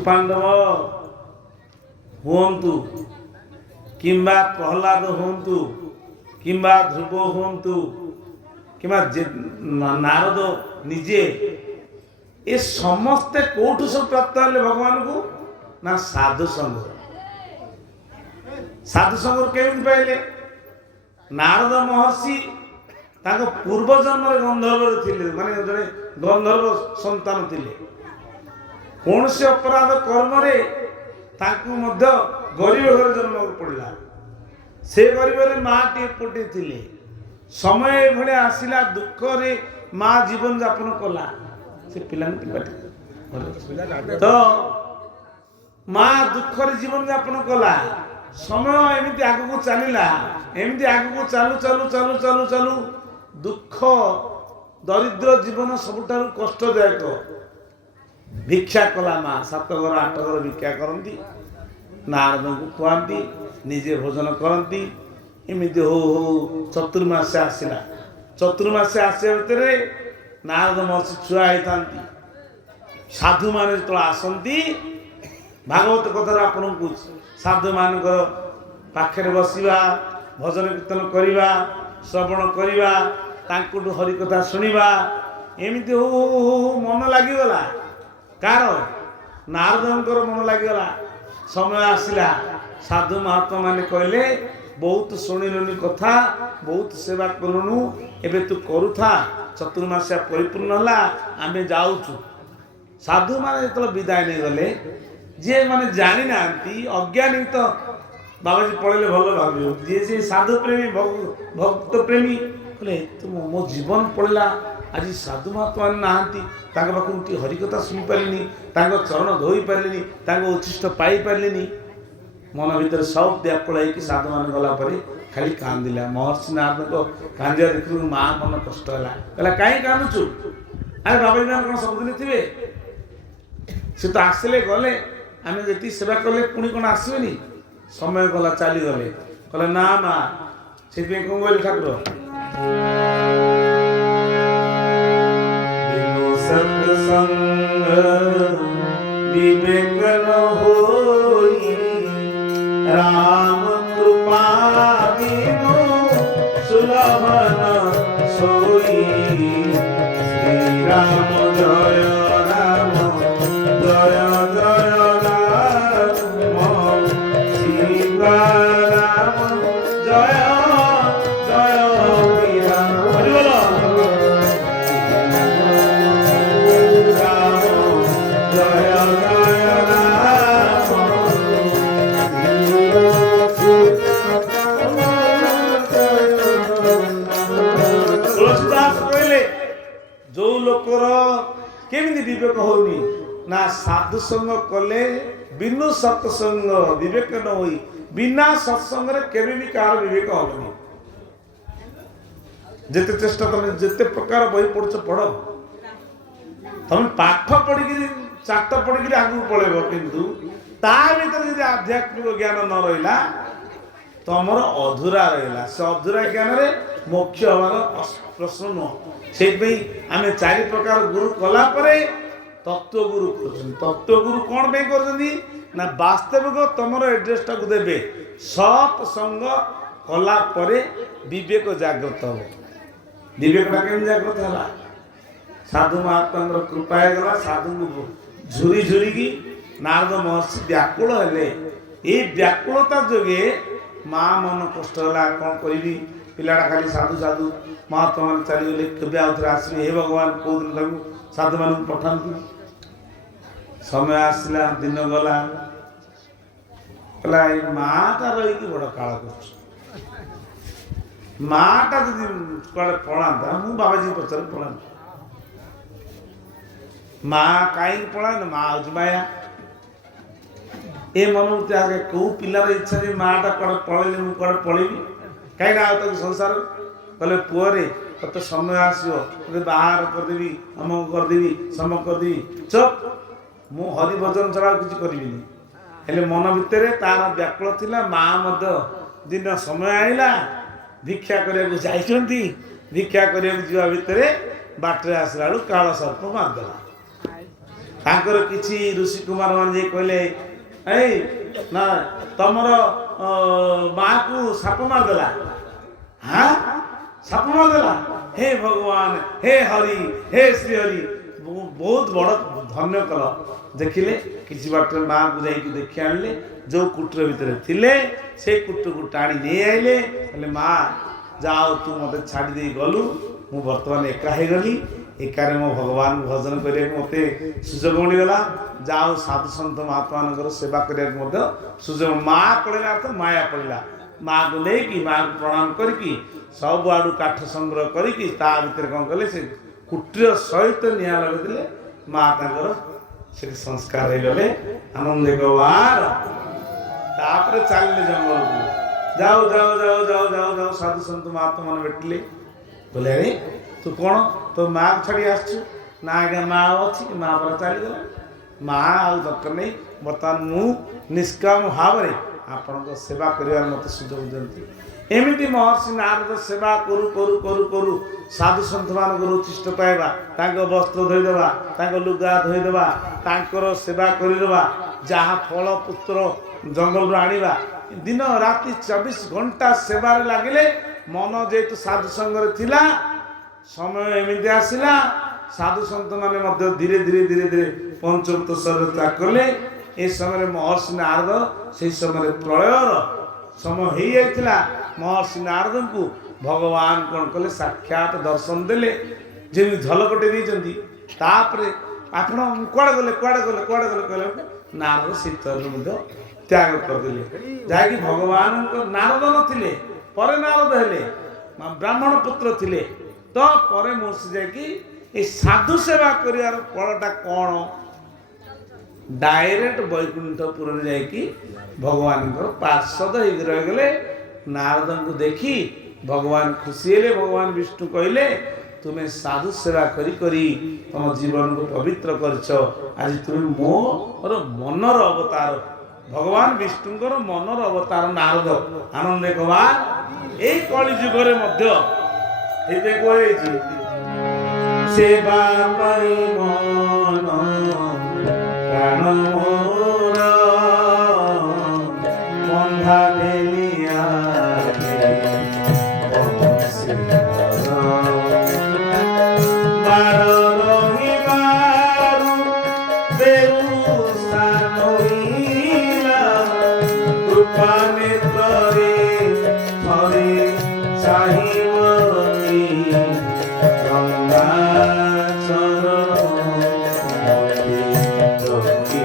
शिशुपाण्डव हुअन्तु किंबा प्रहलाद हुअन्तु किंबा ध्रुव हुअन्तु किंबा नारद निजे ये समस्ते कोठु सब प्राप्त हेले भगवान को ना साधु संग केମିତି पाइले नारद महर्षि ताको पूर्व जन्म गंधर्व थिले माने जने गंधर्व संतान थिले कौन से अपराध कर्म रे ताकू मध्य गरीब घर जन्म पड़ला से गरीब रे माँ टी पुटी थिले समय भले आसिला दुख रे माँ जीवन यापन कला से पिला तो माँ दुख रे जीवन यापन कला समय एमती आगू चलला एमती आगू चालू चालू चालू चालू चालू दुख दरिद्र जीवन सबुठारु कष्टदायक भिक्षा कला माँ 7 घर 8 घर भिक्षा करती नारद को खुआती निजे भोजन करती एमती हो चतुर्मास आसला चतुर्मास आसा भितर नारद महर्षि छुआ होता साधु मान जो आसती भागवत कथा आपन को साधु मान पाखे बसवा भजन कीर्तन करवा श्रवण करवा हरिकथा शुणा एमती हो मन लगिगला कार नारदंकर मन लगिगला समय आसला साधु महात्मा माने कहले बहुत शुणिलुनि कथा बहुत सेवा कलुनु एबे तू करुथा चतुर्मास्या परिपूर्ण हला आमे जाउछु साधु माने जतल विदाय नहीं गले जे माने जानी नांती अज्ञानी तो बाबाजी पढ़ले भल भावियो जे जे साधु प्रेमी भक्त प्रेमी कहले तुम मो जीवन पड़ला आज साधु महात्मा नाहांती तांग पाखु टी हरिकथा सुनि पारलिनी तांग चरण धोई पारलिनी तांग उच्छिष्ट पाई पारलिनी मन भीतर सब व्याकुल है साधु मान गला परे खाली कांदिला महर्षि नारद को कांदिया देखु माँ मन कष्ट है कहला कहीं कांदुचु अरे बाबाजी मान कौन सबदिन थे से तो आसिले गले आम जी सेवा कले पुणी कौन आसबेनि समय गला चली गले कहले ना माँ से कौन कहले ठाकुर सत्संग विवेक न होई राम कृपा बिनु सुलभ न सोई श्री राम जय राम जय जय राम सीता राम जय जय राम हरि बोल जो लोकर केमिति विवेक होनी ना साधु संग कले बिनु सत्संग विवेक न होई बिना सत्संग रे केबे भी कार विवेक होनी जेते चेष्टा तुम जेते प्रकार बही पढ़छ पढ़ तुम पाठ पढ़ी चाट पढ़ी आगू पड़ेब किंतु ता भीतर यदि आध्यात्मिक ज्ञान न रहा तुमर अधूरा रहा से अधूरा ज्ञान रे मोक्ष हमार प्रश्न नुह से आम 4 प्रकार गुरु कला परे तत्व गुरु तत्व गुरु कौन पे कर ना वास्तविक तुमर एड्रेसटा को देवे सत्संग कला परे विवेक जागृत हो विवेकटा केम जागृत है साधु महात्मा कृपा गला साधु को झुरी झुरी की नारद महर्षि व्याकुल हेले ये व्याकुलता जोगे माँ मन कष्ट है कौन करी पिलाटा खाली साधु साधु महात्मा मान चलीगले केबे आउथरे आसबे हे भगवान को दिन ताकू साधु मान पठांतु समय आसला दिन गला कहला माँटा रही बड़ काल कर माँटा जदि कड़े पढ़ाता मु बाबाजी पचार पढ़ा माँ कहीं पढ़ा ना माँ हूँ माया ए मन आगे कौ पिलार इच्छा माँटा कड़े पढ़े मुझे कड़े पढ़ी कहीं संसार कहले पुअरे तो समय आसो बाहर करदेवी अमुक करदेवी समक करदेवी चुप मु हरि भजन छड़ा किसी करी हेले मन भितर तार व्याकुल थिला माँ दिन समय आईला भिक्षा करने भिक्षा करने भितर बाटर आसला काल सर्प मारदेला ତାଙ୍କର କିଛି ଋଷି କୁମାର ମାନେ ଯାଇ କହିଲେ ଏଇ ନା ତମର ମାକୁ ସାପ ମାରିଦେଲା। ହଁ ସାପ ମାରିଦେଲା, ହେ ଭଗବାନ, ହେ ହରି, ହେ ଶ୍ରୀ ହରି, ବହୁତ ବଡ଼ ଧନ୍ୟ କଲ। ଦେଖିଲେ କିଛି ବାଟରେ ମାଆକୁ ଯାଇକି ଦେଖି ଆଣିଲେ, ଯୋଉ କୁଟୀର ଭିତରେ ଥିଲେ ସେଇ କୁଟୀରକୁ ଟାଣି ନେଇ ଆଇଲେ। କହିଲେ ମା ଯାଅ, ତୁ ମୋତେ ଛାଡ଼ି ଦେଇ ଗଲୁ, ମୁଁ ବର୍ତ୍ତମାନ ଏକା ହେଇଗଲି, ଏକାରେ ମୋ ଭଗବାନଙ୍କୁ ଭଜନ କରିବାକୁ ମୋତେ ସୁଯୋଗ ମିଳିଗଲା। ଯାଉ ସାଧୁ ସନ୍ଥ ମହାତ୍ମାମାନଙ୍କର ସେବା କରିବାକୁ ମଧ୍ୟ ସୁଯୋଗ। ମା ପଡ଼ିଲା ଅର୍ଥ ମାୟା ପଡ଼ିଲା। ମାଆକୁ ନେଇକି ମାଆକୁ ପ୍ରଣାମ କରିକି ସବୁଆଡ଼ୁ କାଠ ସଂଗ୍ରହ କରିକି ତା ଭିତରେ କ'ଣ କଲେ, ସେ କୁଟୀର ସହିତ ନିଆଁ ଲଗେଇଦେଲେ। ମା ତାଙ୍କର ସେଠି ସଂସ୍କାର ହେଇଗଲେ ଆନନ୍ଦ ଗବାର। ତାପରେ ଚାଲିଲେ ଜଙ୍ଗଲକୁ। ଯାଉ ଯାଉ ଯାଉ ଯାଉ ଯାଉ ଯାଉ ସାଧୁ ସନ୍ଥ ମହାତ୍ମା ମାନେ ଭେଟିଲେ। କହିଲେ ଆରେ ତୁ କ'ଣ ତୋ ମାଆକୁ ଛାଡ଼ି ଆସିଛୁ? ନା ଆଜ୍ଞା ମା ଅଛି, ମା ପରା ଚାଲିଗଲା। ମା ଆଉ ଦରକାର ନାହିଁ, ବର୍ତ୍ତମାନ ମୁଁ ନିଷ୍କାମ ଭାବରେ ଆପଣଙ୍କ ସେବା କରିବାର ମୋତେ ସୁଯୋଗ ଦିଅନ୍ତି। ଏମିତି ମହର୍ଷି ନାରଦ ସେବା କରୁ କରୁ କରୁ କରୁ ସାଧୁ ସନ୍ଥମାନଙ୍କର ଉଚ୍ଚିଷ୍ଟ ପାଇବା, ତାଙ୍କ ବସ୍ତ୍ର ଧୋଇଦେବା, ତାଙ୍କ ଲୁଗା ଧୋଇଦେବା, ତାଙ୍କର ସେବା କରିଦେବା, ଯାହା ଫଳ ପୁତ୍ର ଜଙ୍ଗଲରୁ ଆଣିବା, ଦିନ ରାତି 24 ଘଣ୍ଟା ସେବାରେ ଲାଗିଲେ। ମନ ଯେହେତୁ ସାଧୁ ସଙ୍ଗରେ ଥିଲା, ସମୟ ଏମିତି ଆସିଲା ସାଧୁ ସନ୍ଥ ମାନେ ମଧ୍ୟ ଧୀରେ ଧୀରେ ଧୀରେ ଧୀରେ ପଞ୍ଚଭୂତ ଶରୀର ତ୍ୟାଗ କଲେ। ଏ ସମୟରେ ମହର୍ଷି ନାରଦ, ସେହି ସମୟରେ ପ୍ରଳୟର ସମୟ ହେଇଯାଇଥିଲା। ମହର୍ଷି ନାରଦଙ୍କୁ ଭଗବାନ କ'ଣ କଲେ, ସାକ୍ଷାତ ଦର୍ଶନ ଦେଲେ, ଯେମିତି ଝଲକଟେ ଦେଇଛନ୍ତି। ତାପରେ ଆପଣ କୁଆଡ଼େ ଗଲେ କୁଆଡ଼େ ଗଲେ କୁଆଡ଼େ ଗଲେ କହିଲେ ନାରଦ ଶୀତରେ ମଧ୍ୟ ତ୍ୟାଗ କରିଦେଲେ। ଯାହାକି ଭଗବାନଙ୍କ ନାରଦ ନଥିଲେ, ପରେ ନାରଦ ହେଲେ, ବ୍ରାହ୍ମଣ ପୁତ୍ର ଥିଲେ। ତ ପରେ ମହର୍ଷି ଯାଇକି ଏ ସାଧୁ ସେବା କରିବାର ଫଳଟା କ'ଣ, ଡାଇରେକ୍ଟ ବୈକୁଣ୍ଠପୁରରେ ଯାଇକି ଭଗବାନଙ୍କର ପାର୍ଷଦ ହେଇକି ରହିଗଲେ। ନାରଦଙ୍କୁ ଦେଖି ଭଗବାନ ଖୁସି ହେଲେ। ଭଗବାନ ବିଷ୍ଣୁ କହିଲେ ତୁମେ ସାଧୁ ସେବା କରି କରି ତମ ଜୀବନକୁ ପବିତ୍ର କରିଛ, ଆଜି ତୁମେ ମୋର ମନର ଅବତାର। ଭଗବାନ ବିଷ୍ଣୁଙ୍କର ମନର ଅବତାର ନାରଦ। ଆନନ୍ଦ କୁମାର ଏଇ କଳି ଯୁଗରେ ମଧ୍ୟ ଏଇଟା କୁହାଯାଇଛି, ସେବା ପାଇଁ ମନ ପ୍ରାଣ ମୋର ବନ୍ଧା ଦେଲିଆ ବାର ରହିବାରୁ ବେଉସା ନୋଇଲା, କୃପା ନେତ୍ରରେ ଥରେ ଚାହିଁବନି, ଗଙ୍ଗା ଚରଣ ରଖି